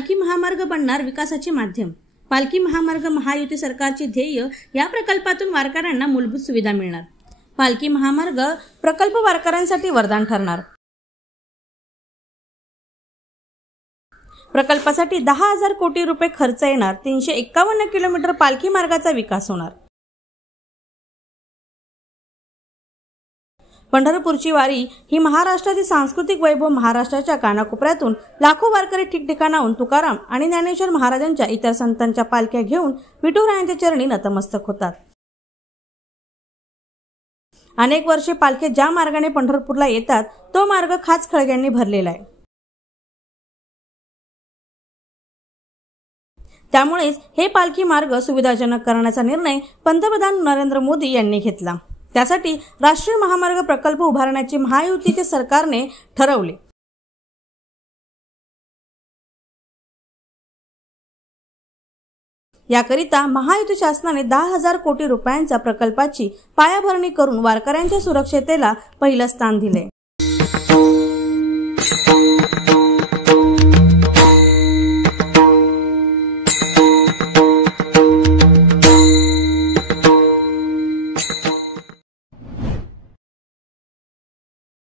पालखी महामार्ग बनणार विकासाचे माध्यम। पालखी महामार्ग महायुती सरकारचे ध्येय। या प्रकल्पातून वारकऱ्यांना मूलभूत सुविधा मिळणार। पालखी महामार्ग प्रकल्प वारकऱ्यांसाठी वरदान ठरणार। प्रकल्पासाठी 10,000 कोटी रुपये खर्च येणार। 351 किलोमीटर पालखी मार्गाचा विकास होणार। पंढरपूरची वारी ही महाराष्ट्राची सांस्कृतिक वैभव। महाराष्ट्राच्या कानाकोपऱ्यातून लाखो वारकरी ठिकठिकाणाहून तुकाराम आणि ज्ञानेश्वर महाराजांच्या इतर संतांच्या पालख्या घेऊन विठुरायांच्या चरणी नतमस्तक होतात। अनेक वर्षे पालख्या ज्या मार्गाने पंढरपूरला येतात तो मार्ग खाच खळग्यांनी भरलेला आहे। त्यामुळेच हे पालखी मार्ग सुविधाजनक करण्याचा निर्णय पंतप्रधान नरेंद्र मोदी यांनी घेतला। त्यासाठी राष्ट्रीय महामार्ग प्रकल्प उभारण्याचे महायुतीच्या सरकारने ठरवले। याकरिता महायुती शासनाने 10,000 कोटी रुपयांच्या प्रकल्पाची पायाभरणी करून वारकऱ्यांच्या सुरक्षेला पहिलं स्थान दिले।